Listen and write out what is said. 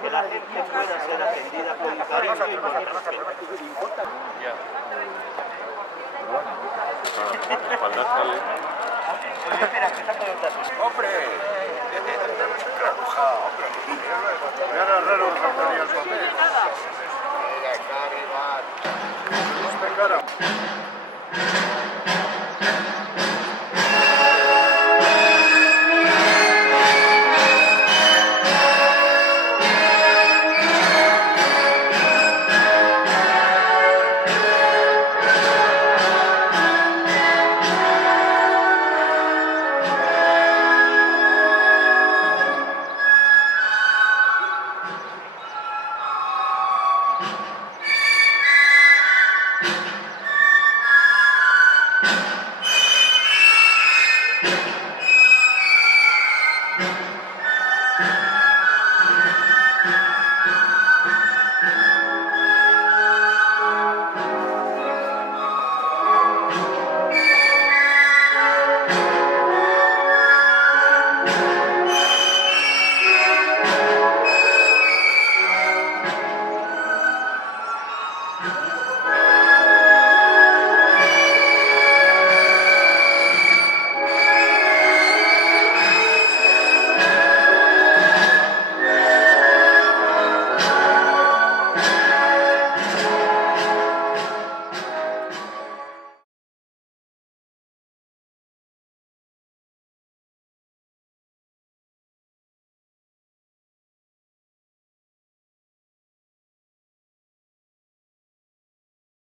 que la gente pueda ser atendida con cariño y con respeto. Ya. Oye, espera, que está con el dato. ¡Hombre! Era raro que faltaría el papel. Mira, Cari, va.